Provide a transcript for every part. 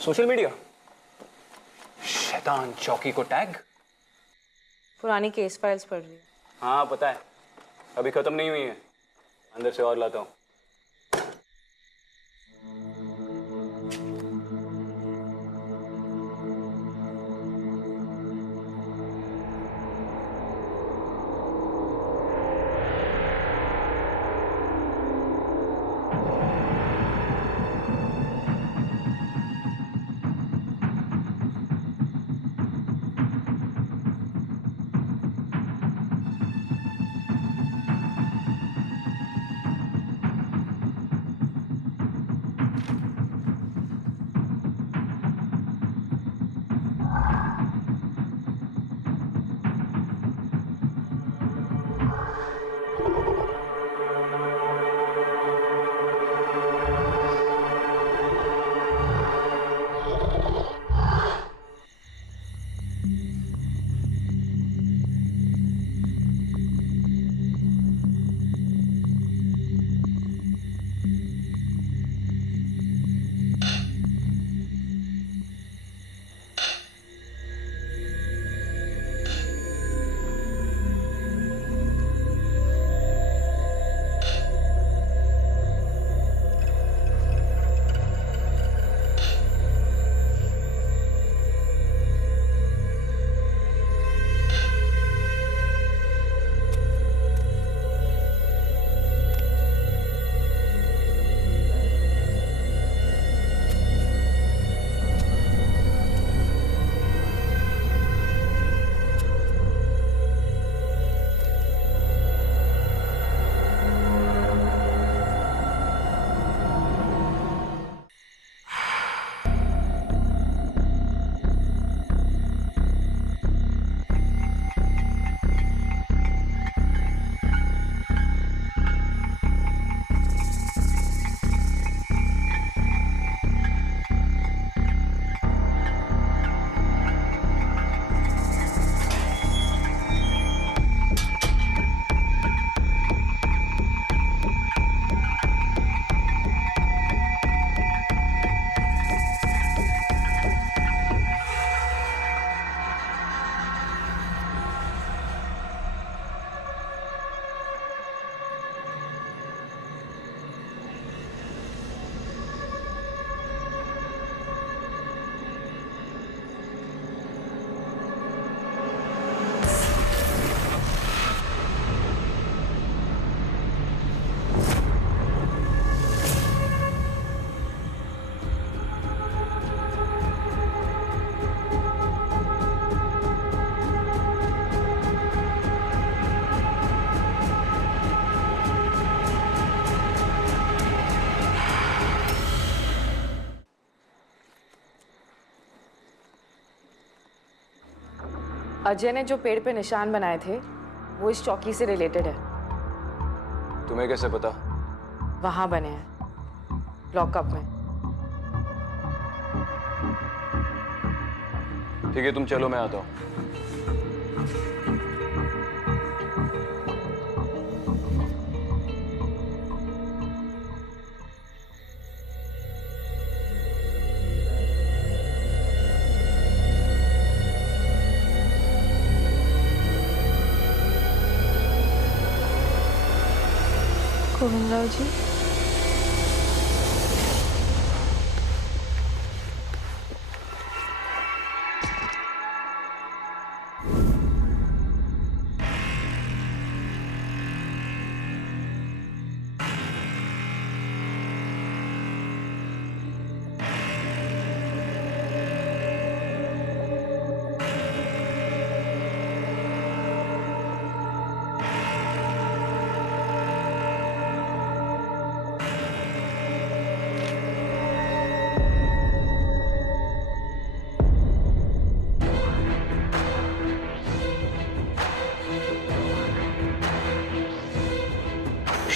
Social media. शैतान चौकी को टैग। पुरानी केस फाइल्स पढ़ रही है। हाँ पता है, अभी खत्म नहीं हुई है, अंदर से और लाता हूँ। अजय ने जो पेड़ पे निशान बनाए थे वो इस चौकी से रिलेटेड है। तुम्हें कैसे पता? वहां बने हैं, लॉकअप में। ठीक है तुम चलो, मैं आता हूँ। गोविंदराव जी,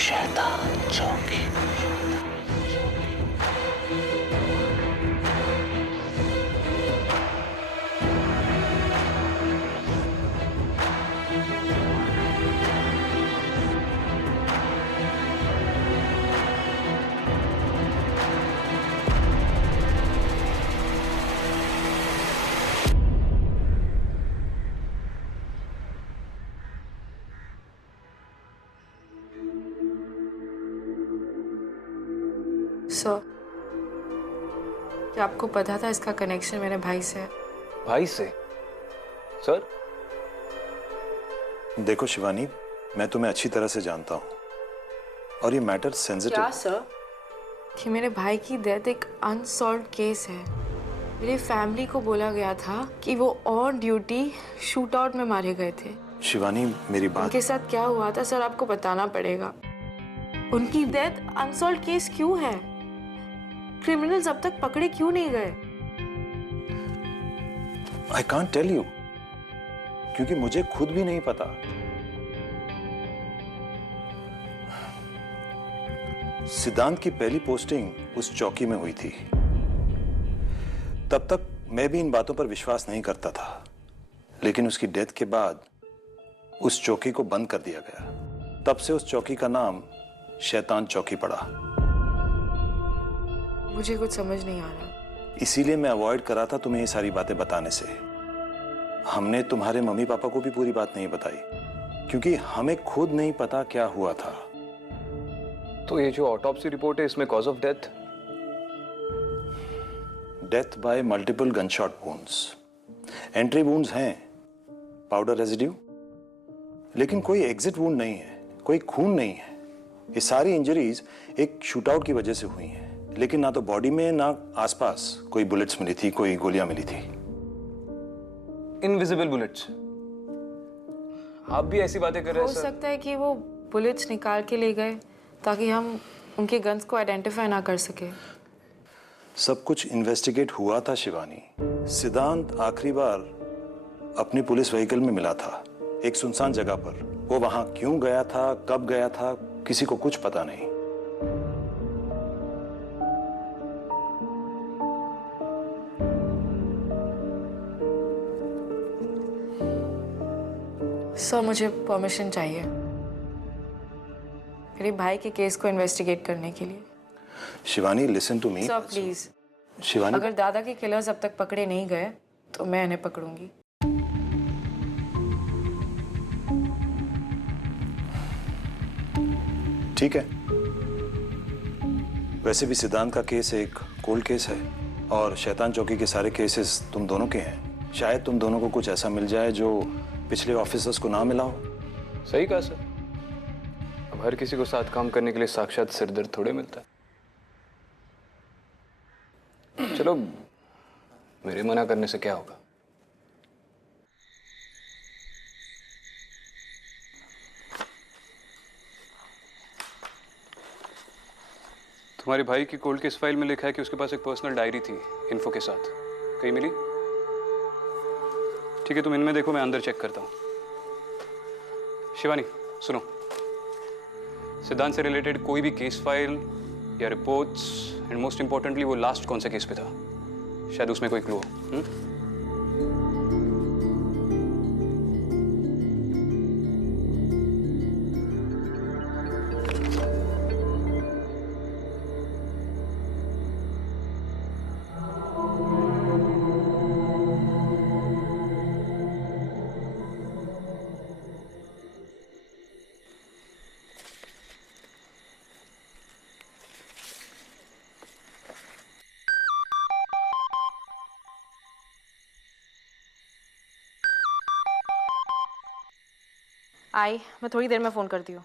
शैतान चौकी। सर, क्या आपको पता था इसका कनेक्शन मेरे भाई से है? भाई से? सर? देखो शिवानी, मैं तुम्हें अच्छी तरह से जानता हूँ और ये मैटर सेंसिटिव क्या है। सर? कि मेरे भाई की डेथ एक अनसॉल्व्ड केस है। मेरी फैमिली को बोला गया था कि वो ऑन ड्यूटी शूट आउट में मारे गए थे। शिवानी, मेरी बात। उनके साथ क्या हुआ था सर, आपको बताना पड़ेगा। उनकी डेथ अनसॉल्व्ड केस क्यों है? क्रिमिनल्स अब तक पकड़े क्यों नहीं गए? आई कांट टेल यू, क्योंकि मुझे खुद भी नहीं पता। सिद्धांत की पहली पोस्टिंग उस चौकी में हुई थी। तब तक मैं भी इन बातों पर विश्वास नहीं करता था, लेकिन उसकी डेथ के बाद उस चौकी को बंद कर दिया गया। तब से उस चौकी का नाम शैतान चौकी पड़ा। मुझे कुछ समझ नहीं आ रहा। इसीलिए मैं अवॉइड करा था तुम्हें ये सारी बातें बताने से। हमने तुम्हारे मम्मी पापा को भी पूरी बात नहीं बताई, क्योंकि हमें खुद नहीं पता क्या हुआ था। तो ये जो ऑटोप्सी रिपोर्ट है, इसमें cause of death? Death by multiple gunshot wounds. Entry wounds हैं, पाउडर रेजिड्यू, लेकिन कोई एग्जिट वुंड नहीं है, कोई खून नहीं है। ये सारी इंजरीज एक शूटआउट की वजह से हुई हैं, लेकिन ना तो बॉडी में ना आसपास कोई बुलेट्स मिली थी, कोई गोलियां मिली थी। Invisible bullets? आप भी ऐसी बातें कर रहे हो हैं सर? सकता है कि वो बुलेट्स निकाल के ले गए ताकि हम उनके गन्स को आइडेंटिफाई ना कर सके। सब कुछ इन्वेस्टिगेट हुआ था शिवानी। सिद्धांत आखिरी बार अपनी पुलिस व्हीकल में मिला था, एक सुनसान जगह पर। वो वहां क्यों गया था, कब गया था, किसी को कुछ पता नहीं। सर, मुझे परमिशन चाहिए मेरे भाई के केस को इन्वेस्टिगेट करने के लिए। Shivani, listen to me. Sir please, Shivani, अगर दादा के किलर्स अब तक पकड़े नहीं गए तो मैं इन्हें पकड़ूंगी। ठीक है। वैसे भी सिद्धांत का केस एक कोल्ड केस है और शैतान चौकी के सारे केसेस तुम दोनों के हैं। शायद तुम दोनों को कुछ ऐसा मिल जाए जो पिछले ऑफिसर्स को ना मिला हो। सही कहा सर। अब हर किसी को साथ काम करने के लिए साक्षात सिरदर्द थोड़े मिलता है। चलो, मेरे मना करने से क्या होगा? तुम्हारे भाई की कोल्ड केस फाइल में लिखा है कि उसके पास एक पर्सनल डायरी थी इन्फो के साथ। कहीं मिली? ठीक है, तुम इनमें देखो, मैं अंदर चेक करता हूँ। शिवानी सुनो, सिद्धांत से रिलेटेड कोई भी केस फाइल या रिपोर्ट्स, एंड मोस्ट इंपॉर्टेंटली वो लास्ट कौन से केस पे था, शायद उसमें कोई क्लू हो। आई, मैं थोड़ी देर में फ़ोन करती हूँ।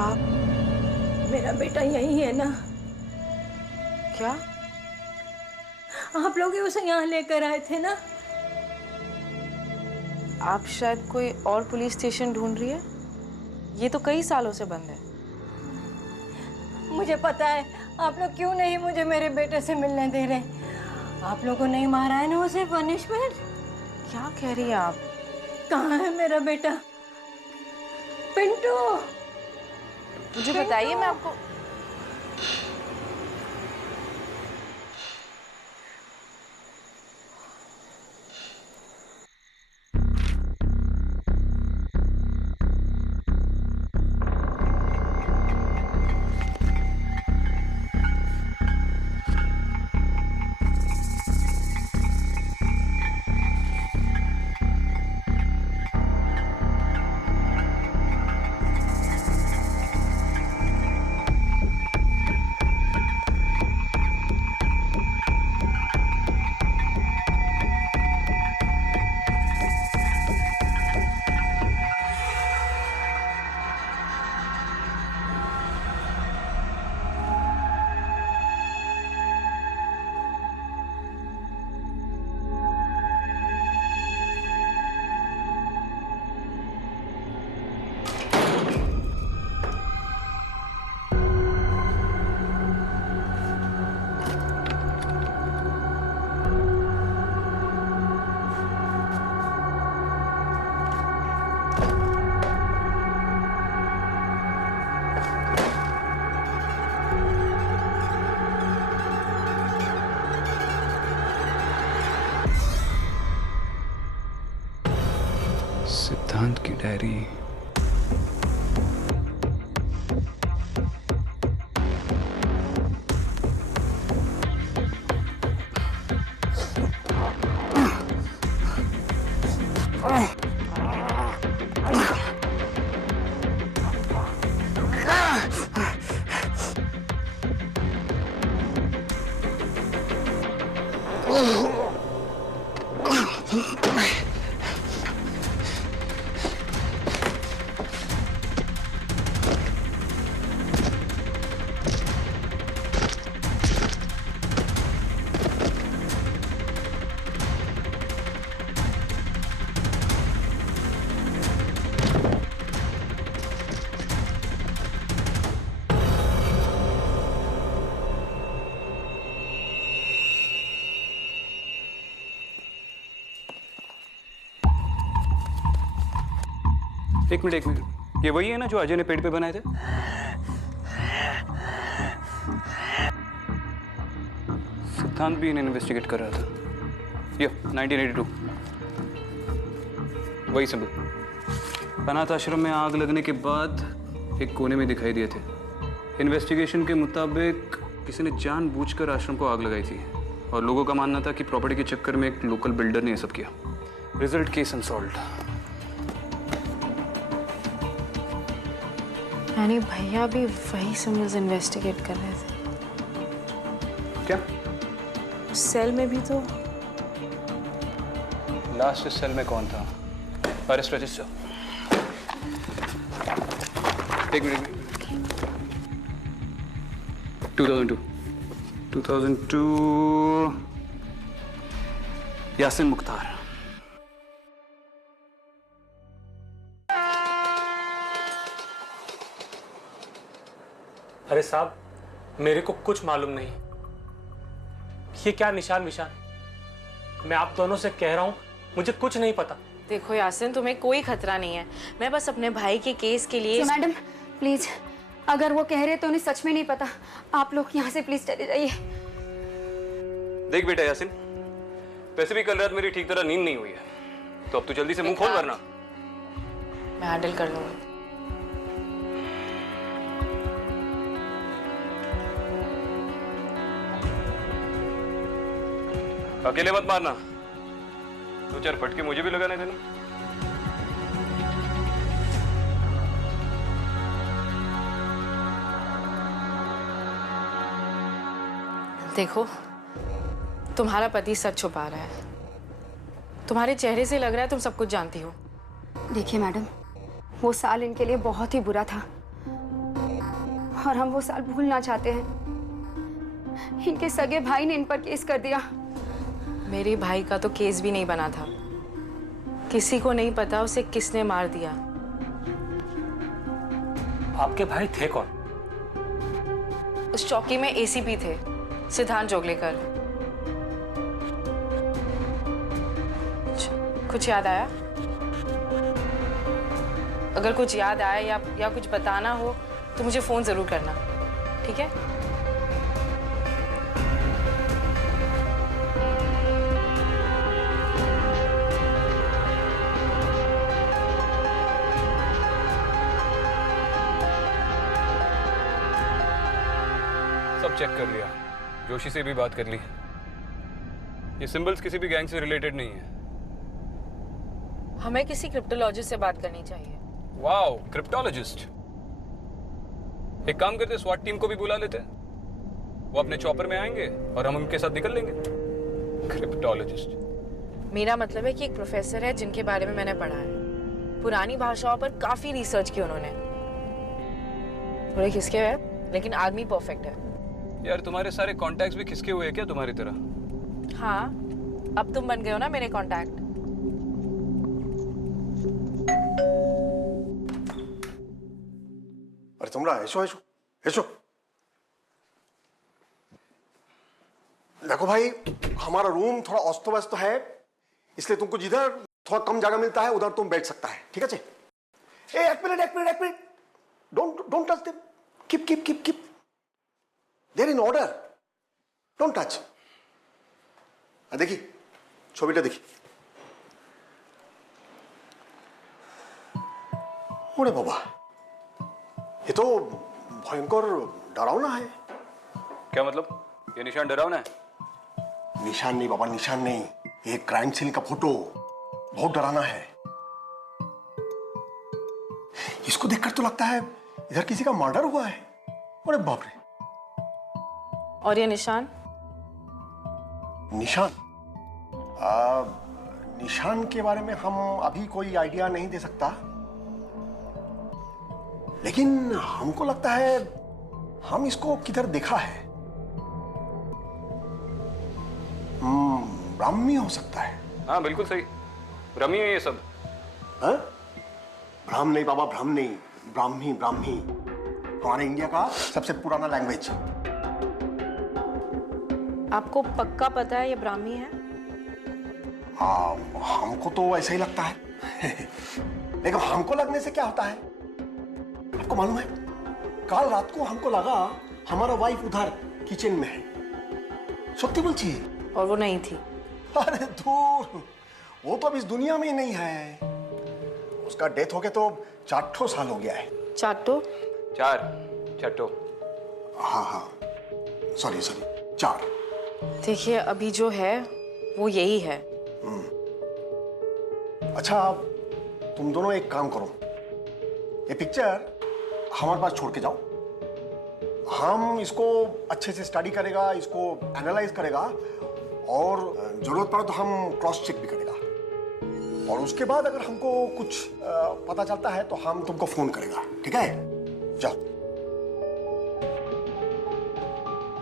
आप मेरा बेटा यही है ना? क्या? आप लोग ही उसे यहाँ लेकर आए थे ना? आप शायद कोई और पुलिस स्टेशन ढूंढ रही है। ये तो कई सालों से बंद है। मुझे पता है आप लोग क्यों नहीं मुझे मेरे बेटे से मिलने दे रहे। आप लोगों ने मारा है ना उसे, पनिशमेंट। क्या कह रही हैं आप? कहाँ है मेरा बेटा? पिंटू, मुझे बताइए, मैं आपको। सिद्धांत की डायरी। एक मिनट, ये वही है ना जो अजय ने पेड़ पे बनाए थे? सिद्धांत भी इन्हें इन्वेस्टिगेट कर रहा था। ये 1982 वही सबूत। अनाथ आश्रम में आग लगने के बाद एक कोने में दिखाई दिए थे। इन्वेस्टिगेशन के मुताबिक किसी ने जानबूझकर आश्रम को आग लगाई थी और लोगों का मानना था कि प्रॉपर्टी के चक्कर में एक लोकल बिल्डर ने ये सब किया। Result case unsolved. यानी भैया भी वही सिम्बल्स इन्वेस्टिगेट कर रहे थे। क्या? उस सेल में भी तो। लास्ट इस सेल में कौन था? Arrest register. एक मिनट। 2002 यासिन मुख्तार। अरे साहब, मेरे को कुछ मालूम नहीं। ये क्या निशान विशान? मैं आप दोनों से कह रहा हूं, मुझे कुछ नहीं पता। देखो यासिन, तुम्हें कोई खतरा नहीं है। मैं बस अपने भाई के केस के लिए। मैडम प्लीज, अगर वो कह रहे तो उन्हें सच में नहीं पता। आप लोग यहाँ से प्लीज चले जाइए। देख बेटा यासिन, वैसे भी कल रात मेरी ठीक तरह नींद नहीं हुई है, तो अब तू जल्दी से मुंह खोल वरना। मैं हैंडल कर लूंगा। अकेले मत मारना, दो चार फटके मुझे भी लगाने देना। देखो, तुम्हारा पति सच छुपा रहा है। तुम्हारे चेहरे से लग रहा है तुम सब कुछ जानती हो। देखिए मैडम, वो साल इनके लिए बहुत ही बुरा था। और हम वो साल भूलना चाहते हैं। इनके सगे भाई ने इन पर केस कर दिया। मेरे भाई का तो केस भी नहीं बना था। किसी को नहीं पता उसे किसने मार दिया। आपके भाई थे कौन? उस चौकी में एसीपी थे, सिद्धांत जोगलेकर। कुछ याद आया? अगर कुछ याद आए या कुछ बताना हो तो मुझे फोन जरूर करना, ठीक है? सब चेक कर लिया, जोशी से भी बात कर ली। ये सिंबल्स किसी भी गैंग से रिलेटेड नहीं है। हमें किसी क्रिप्टोलॉजिस्ट से बात करनी चाहिए। Wow, cryptologist. एक काम करते, स्वाट टीम को भी बुला लेते। वो अपने चॉपर में आएंगे और हम उनके साथ निकल लेंगे। क्रिप्टोलॉजिस्ट। मेरा मतलब है कि एक प्रोफेसर है जिनके बारे में मैंने पढ़ा है। पुरानी भाषाओं पर काफी रिसर्च की उन्होंने। थोड़े खिसके हुए लेकिन आदमी परफेक्ट है। यार तुम्हारे सारे कॉन्टैक्ट्स भी खिसके हुए हैं क्या तुम्हारी तरह? हाँ, अब तुम बन गए हो ना मेरे कॉन्टैक्ट। अरे तुमरा ऐसो ऐसो ऐसो। देखो भाई, हमारा रूम थोड़ा अस्त व्यस्त है, इसलिए तुमको जिधर थोड़ा कम जगह मिलता है उधर तुम बैठ सकता है, ठीक है? एक minute, don't touch them, keep there in order, don't touch. देखी ছবিটা দেখি। ओरे बाबा, ये तो भयंकर डरावना है। क्या मतलब? ये निशान डरावना है? निशान नहीं बाबा, निशान नहीं, ये क्राइम सीन का फोटो बहुत डरावना है। इसको देखकर तो लगता है इधर किसी का मर्डर हुआ है। अरे बाप रे। और ये निशान? निशान? निशान के बारे में हम अभी कोई आइडिया नहीं दे सकता, लेकिन हमको लगता है हम इसको किधर देखा है। ब्राह्मी हो सकता है। हाँ बिल्कुल सही, रमी है ये सब। हाँ? ब्राह्म नहीं बाबा, ब्राह्म नहीं, ब्राह्मी। हमारे इंडिया का सबसे पुराना लैंग्वेज। आपको पक्का पता है ये ब्राह्मी है? हमको तो ऐसा ही लगता है। लेकिन हमको लगने से क्या होता है? आपको मालूम है, कल रात को हमको लगा हमारा वाइफ उधर किचन में है। सत्य बोलती है। और वो नहीं थी। अरे दूर, वो तो अब इस दुनिया में ही नहीं है। उसका डेथ हो गया तो 4 साल हो गया है। चाटो? चट्टो। हाँ, सॉरी 4। देखिए, अभी जो है वो यही है। अच्छा, तुम दोनों एक काम करो, ये पिक्चर हमारे पास छोड़ के जाओ। हम इसको अच्छे से स्टडी करेगा, इसको एनालाइज करेगा, और जरूरत पड़े तो हम क्रॉस चेक भी करेगा। और उसके बाद अगर हमको कुछ पता चलता है तो हम तुमको फोन करेगा, ठीक है? जाओ।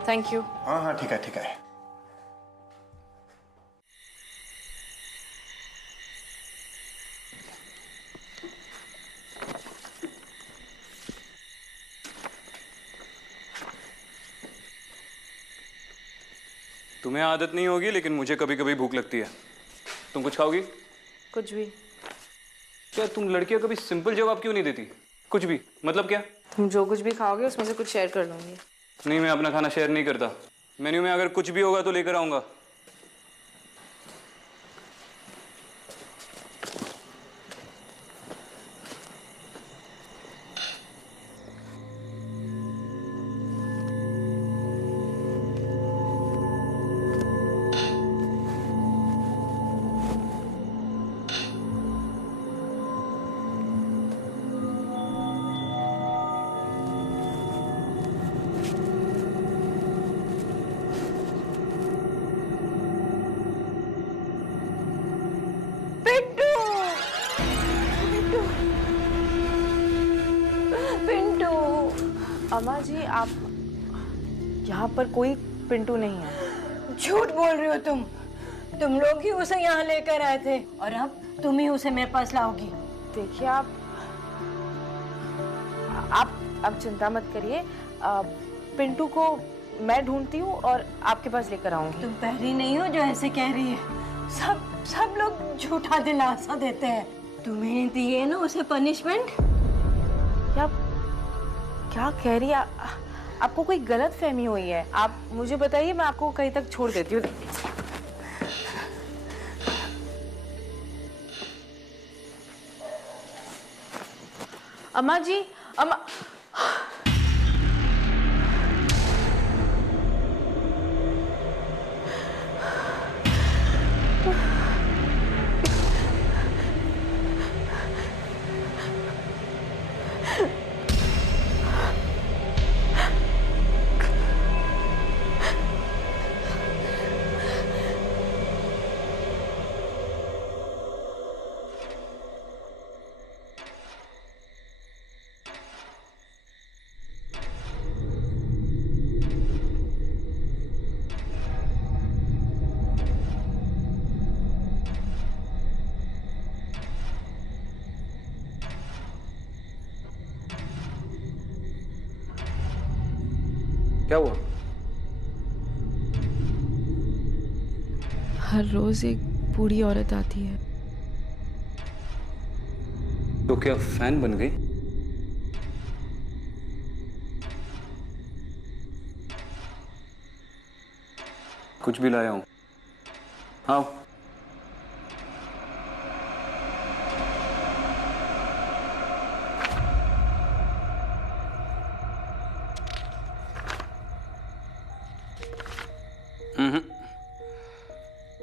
Thank you. हाँ, ठीक है। तुम्हें आदत नहीं होगी, लेकिन मुझे कभी कभी भूख लगती है। तुम कुछ खाओगी? कुछ भी। क्या तुम लड़कियां कभी सिंपल जवाब क्यों नहीं देती? कुछ भी मतलब क्या? तुम जो कुछ भी खाओगे उसमें से कुछ शेयर कर लूंगी। नहीं, मैं अपना खाना शेयर नहीं करता। मेन्यू में अगर कुछ भी होगा तो लेकर आऊंगा। अम्मा जी, आप यहाँ पर कोई पिंटू नहीं है। झूठ बोल रही हो तुम लोग ही उसे यहाँ लेकर आए थे और अब तुम ही उसे मेरे पास लाओगी। देखिए, आप चिंता मत करिए। पिंटू को मैं ढूंढती हूँ और आपके पास लेकर आऊंगी। तुम पहली नहीं हो जो ऐसे कह रही है। सब लोग झूठा दिलासा देते हैं। तुम्हें दी है ना उसे पनिशमेंट। क्या कह रही है? आपको कोई गलत फहमी हुई है। आप मुझे बताइए, मैं आपको कहीं तक छोड़ देती हूँ। अम्मा जी, अम्मा। क्या हुआ? हर रोज एक बूढ़ी औरत आती है। तो क्या फैन बन गई? कुछ भी लाया हूं। हाँ,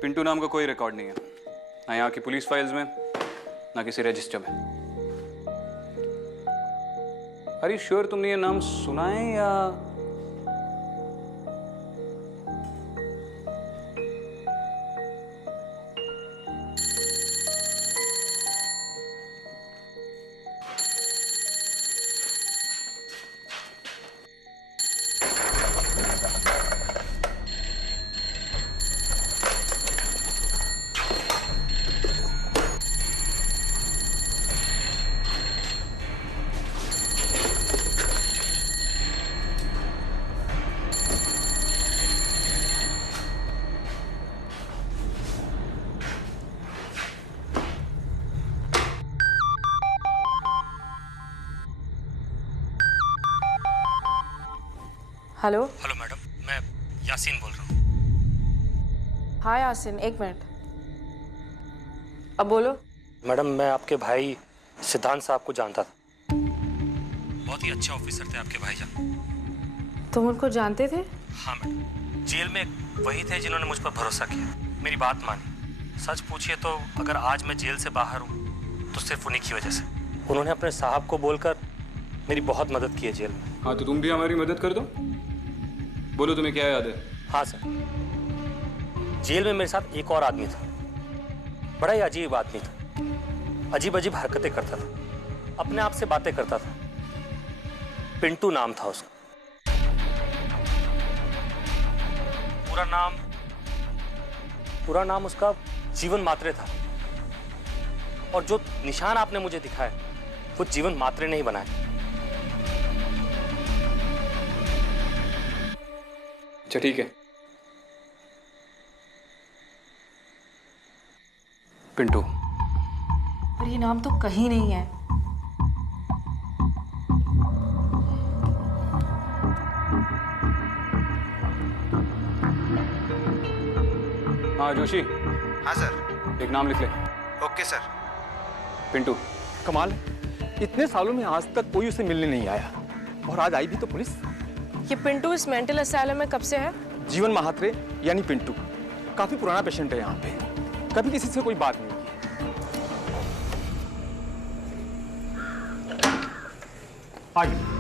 पिंटू नाम का कोई रिकॉर्ड नहीं है, ना यहाँ की पुलिस फाइल्स में, ना किसी रजिस्टर में। अरे श्योर तुमने ये नाम सुना है या? हेलो। हेलो मैडम, मैं यासीन बोल रहा हूँ। हाँ यासिन, एक मिनट। अब बोलो। मैडम, मैं आपके भाई सिद्धांत साहब को जानता था। बहुत ही अच्छे ऑफिसर थे आपके भाईजान। तुम उनको जानते थे? हाँ मैडम, जेल में वही थे जिन्होंने मुझ पर भरोसा किया, मेरी बात मानी। सच पूछिए तो अगर आज मैं जेल से बाहर हूँ तो सिर्फ उन्हीं की वजह से। उन्होंने अपने साहब को बोलकर मेरी बहुत मदद की है जेल में। हाँ, तो तुम भी हमारी मदद कर दो। बोलो, तुम्हें क्या याद है? हाँ सर, जेल में मेरे साथ एक और आदमी था। बड़ा ही अजीब आदमी था, अजीब अजीब हरकतें करता था, अपने आप से बातें करता था। पिंटू नाम था उसका। पूरा नाम उसका जीवन मात्रे था। और जो निशान आपने मुझे दिखाए वो जीवन मात्रे ने ही बनाए। अच्छा ठीक है। पिंटू। पर ये नाम तो कहीं नहीं है। हाँ जोशी, हाँ सर। एक नाम लिख ले। Okay sir. पिंटू। कमाल है, इतने सालों में आज तक कोई उसे मिलने नहीं आया और आज आई भी तो पुलिस। ये पिंटू इस मेंटल असाइलम में कब से है? जीवन महात्रे यानी पिंटू काफी पुराना पेशेंट है यहाँ पे, कभी किसी से कोई बात नहीं की। आगे।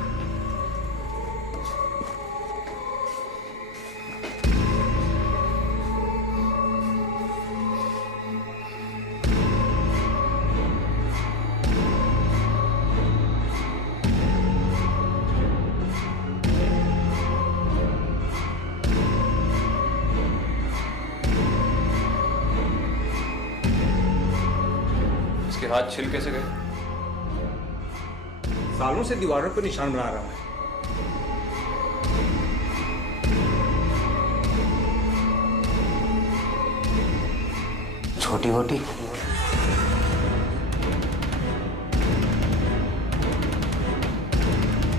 उसके हाथ छिल कैसे गए? सालों से दीवारों पर निशान बना रहा हूँ। छोटी मोटी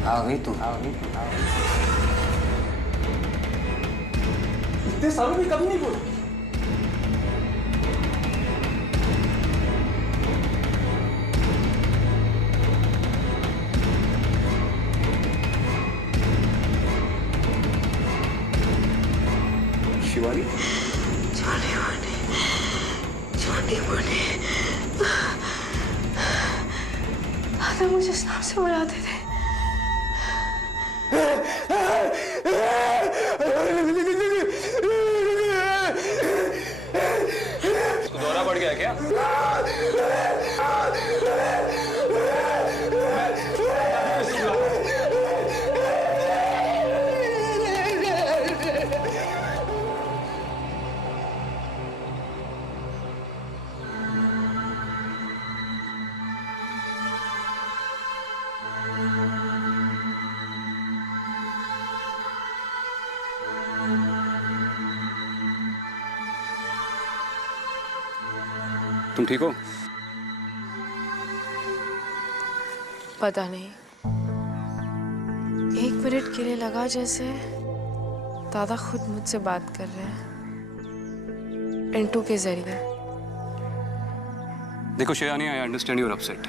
आ गई तू। इतने सालों में कभी नहीं बोली। शिवानी, दादा मुझे इस नाम से बुलाते थे। उसको दौरा पड़ गया क्या? तुम ठीक हो? पता नहीं, 1 मिनट के लिए लगा जैसे दादा खुद मुझसे बात कर रहे हैं पिंटू के जरिए। देखो Shivani, I understand your upset,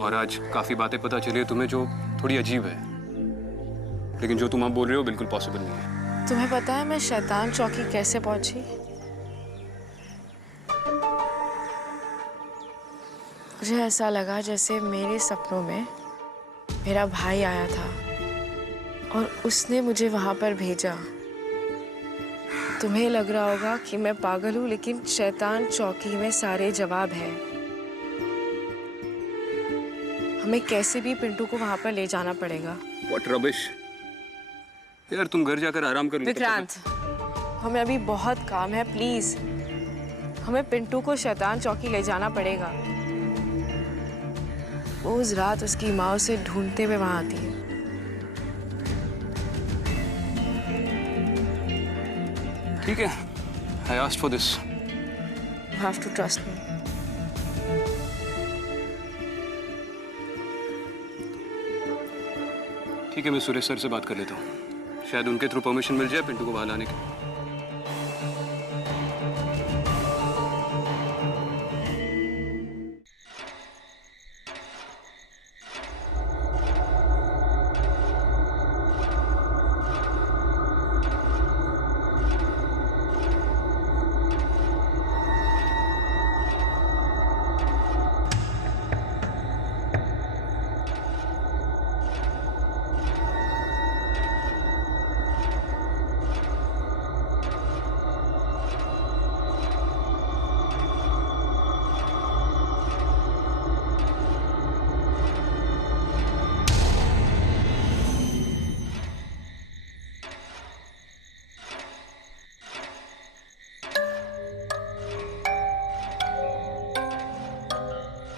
और आज काफी बातें पता चली है तुम्हें जो थोड़ी अजीब है, लेकिन जो तुम अब बोल रहे हो बिल्कुल पॉसिबल नहीं है। तुम्हें पता है मैं शैतान चौकी कैसे पहुंची? मुझे ऐसा लगा जैसे मेरे सपनों में मेरा भाई आया था और उसने मुझे वहां पर भेजा। तुम्हें लग रहा होगा कि मैं पागल हूं, लेकिन शैतान चौकी में सारे जवाब हैं। हमें कैसे भी पिंटू को वहां पर ले जाना पड़ेगा। What rubbish? यार तुम घर जाकर आराम कर लो। विक्रांत, हमें अभी बहुत काम है, प्लीज। हमें पिंटू को शैतान चौकी ले जाना पड़ेगा। रोज रात उसकी माँ उसे ढूंढते हुए वहां आती है। ठीक है, I asked for this. You have to trust me. ठीक है, मैं सुरेश सर से बात कर लेता हूँ, शायद उनके थ्रू परमिशन मिल जाए पिंटू को बाहर लाने की।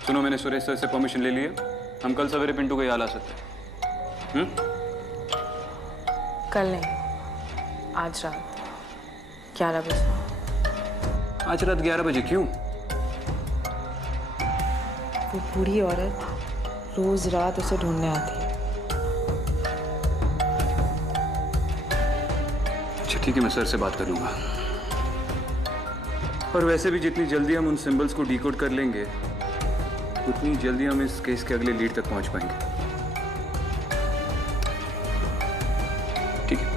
सुनो, मैंने सुरेश सर से परमिशन ले ली है, हम कल सवेरे पिंटू को यहाँ ला सकते हैं। कल नहीं, आज रात 11 बजे। आज रात 11 बजे क्यों? वो बूढ़ी औरत रोज रात उसे ढूंढने आती है। अच्छा ठीक है, मैं सर से बात कर लूंगा। और वैसे भी जितनी जल्दी हम उन सिंबल्स को डिकोड कर लेंगे, उतनी जल्दी हम इस केस के अगले लीड तक पहुंच पाएंगे। ठीक है।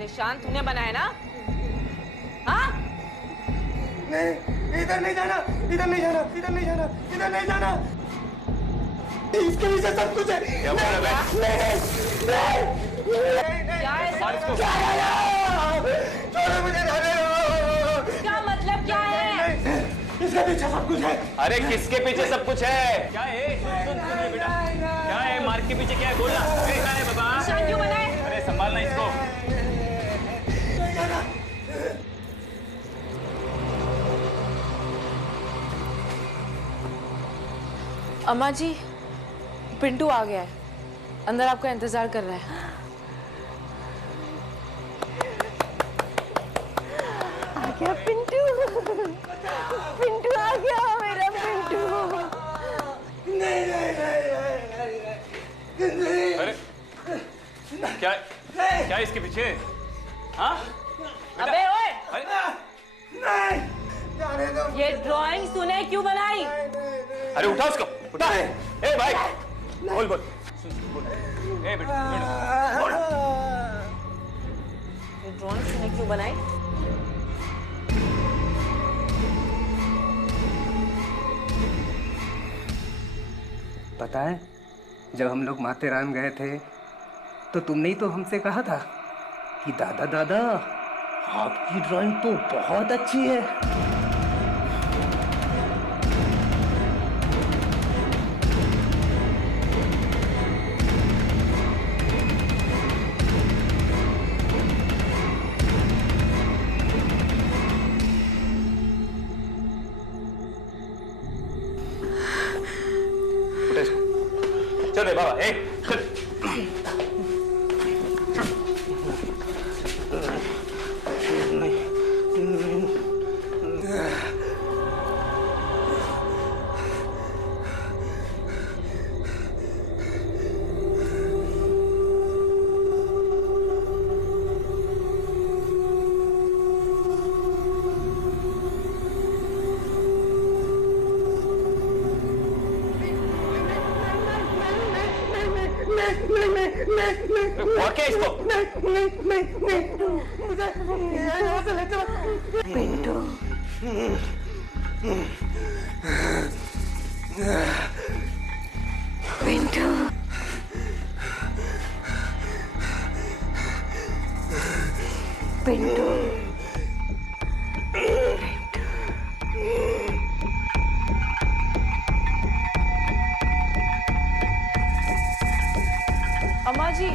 निशान तूने बनाया ना? हाँ? नहीं, इधर नहीं जाना, इधर नहीं जाना, इधर नहीं जाना, इधर नहीं जाना। इसके पीछे सब कुछ है। क्या बोल रहा है? क्या है सब? छोड़ो मुझे, जाने दो। इसका मतलब क्या है? इसके पीछे सब कुछ है। अरे किसके पीछे सब कुछ है? क्या है? सुन ये बेटा, क्या है? मार्क के पीछे क्या है? बोलना। क्या है बाबा? निशान क्यों बनाए? अरे संभालना इसको। अम्मा जी, पिंटू आ गया है, अंदर आपका इंतजार कर रहा है। आ गया पिंटू, पिंटू आ गया मेरा पिंटू। अरे क्या क्या है इसके पीछे? हाँ? अबे ओए, जाने दो। ये ड्राइंग तूने क्यों बनाई? अरे उठा उसको, उठा। ए भाई, बोल बोल। बोल। ए बेटा, बोल। ये ड्राइंग तूने क्यों बनाई? पता है, जब हम लोग माथेरान गए थे तो तुमने ही तो हमसे कहा था कि दादा दादा आपकी ड्राइंग तो बहुत अच्छी है। उठा इसको। चल रे बाबा, ए चल। और क्या इसको? पिंटू, पिंटू, पिंटू, अम्मा जी,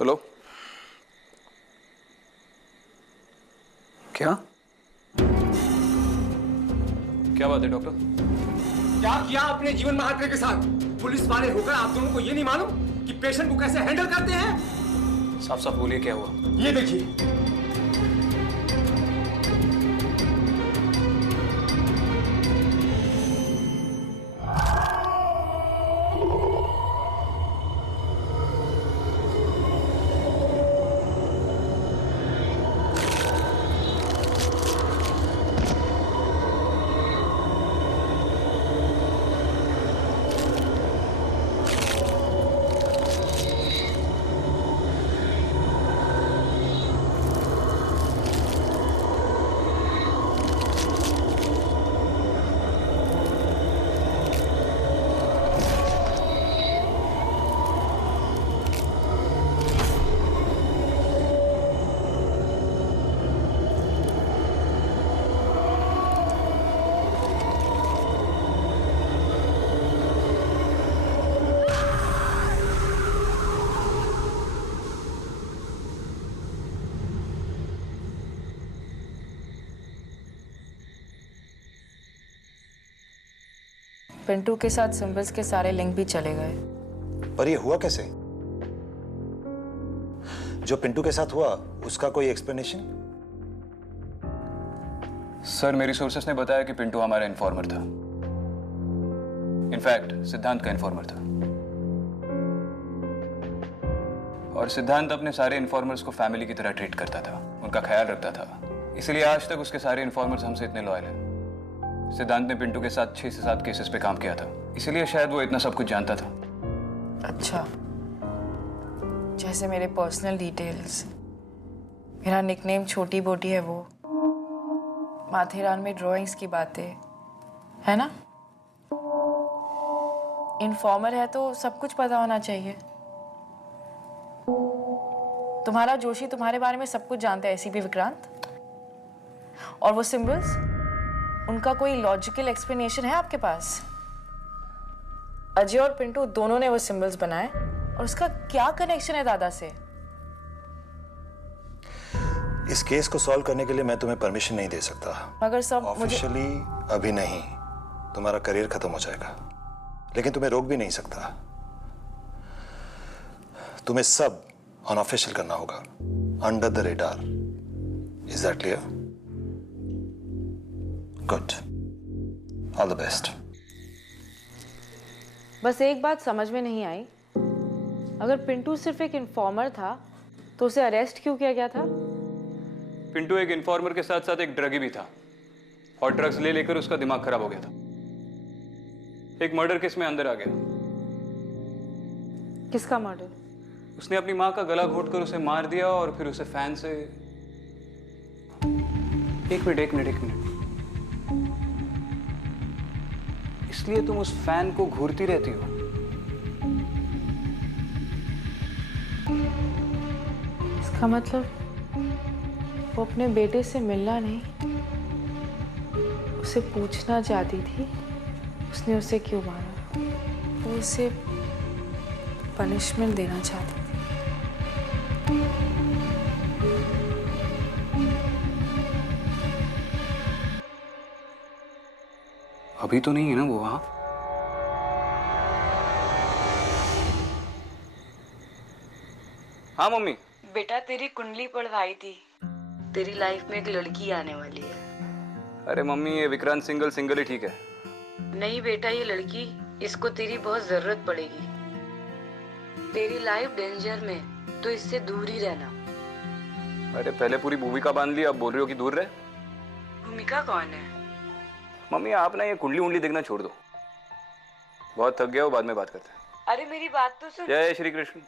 हेलो, क्या क्या बात है डॉक्टर? क्या किया आपने जीवन महात्रे के साथ? पुलिस वाले होकर आप दोनों को ये नहीं मालूम कि पेशेंट को कैसे हैंडल करते हैं? साफ साफ बोलिए, क्या हुआ? ये देखिए, पिंटू के साथ सिंबल्स के सारे लिंक भी चले गए। पर ये हुआ कैसे? जो पिंटू के साथ हुआ उसका कोई एक्सप्लेनेशन? सर, मेरी सोर्सेस ने बताया कि पिंटू हमारा इन्फॉर्मर था। इनफैक्ट सिद्धांत का इन्फॉर्मर था। और सिद्धांत अपने सारे इन्फॉर्मर्स को फैमिली की तरह ट्रीट करता था, उनका ख्याल रखता था। इसलिए आज तक उसके सारे इन्फॉर्मर्स हमसे इतने लॉयल हैं। सिद्धांत ने पिंटू के साथ 6 से 7 केसेस पे काम किया था, इसलिए शायद वो इतना सब कुछ जानता था। अच्छा, जैसे मेरे पर्सनल डिटेल्स, मेरा निकनेम छोटी बोटी है, वो माथेरान में ड्राइंग्स की बातें, है ना? इन्फॉर्मर है तो सब कुछ पता होना चाहिए। तुम्हारा जोशी तुम्हारे बारे में सब कुछ जानता है, एसीपी विक्रांत। और वो सिंबल्स, उनका कोई लॉजिकल एक्सप्लेनेशन है आपके पास? अजय और पिंटू दोनों ने वो सिंबल्स बनाए, और उसका क्या कनेक्शन है दादा से? इस केस को सॉल्व करने के लिए मैं तुम्हें परमिशन नहीं दे सकता। मगर सब ऑफिशियली अभी नहीं, तुम्हारा करियर खत्म हो जाएगा। लेकिन तुम्हें रोक भी नहीं सकता। तुम्हें सब अनऑफिशियल करना होगा, under the radar. Is that clear? Good, all the best. बस एक बात समझ में नहीं आई, अगर पिंटू सिर्फ एक इन्फॉर्मर था तो उसे अरेस्ट क्यों किया गया था? पिंटू एक इन्फॉर्मर के साथ साथ एक ड्रगी भी था, और ड्रग्स ले लेकर उसका दिमाग खराब हो गया था। एक मर्डर केस में अंदर आ गया। किसका मर्डर? उसने अपनी माँ का गला घोंटकर उसे मार दिया, और फिर उसे फैन से... एक मिनट। इसलिए तुम उस फैन को घूरती रहती हो? इसका मतलब वो अपने बेटे से मिलना नहीं, उसे पूछना चाहती थी उसने उसे क्यों मारा। वो उसे पनिशमेंट देना चाहती थी। अभी तो नहीं है ना वो वहां? हाँ मम्मी। बेटा, तेरी कुंडली पढ़वाई थी, तेरी लाइफ में एक लड़की आने वाली है। अरे मम्मी, ये विक्रांत सिंगल ही ठीक है। नहीं बेटा, ये लड़की, इसको तेरी बहुत जरूरत पड़ेगी। तेरी लाइफ डेंजर में, तो इससे दूर ही रहना। अरे पहले पूरी भूमिका बांध ली, अब बोल रही हो कि दूर रहे। भूमिका कौन है? मम्मी आप ना ये कुंडली उंडली देखना छोड़ दो, बहुत थक गया हो, बाद में बात करते हैं। अरे मेरी बात तो सुन। जय श्री कृष्ण।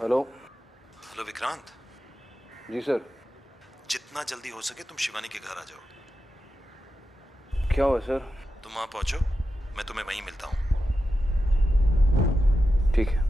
हेलो विक्रांत। जी सर। जितना जल्दी हो सके तुम शिवानी के घर आ जाओ। क्या हुआ सर? तुम वहां पहुंचो, मैं तुम्हें वहीं मिलता हूँ। ठीक है।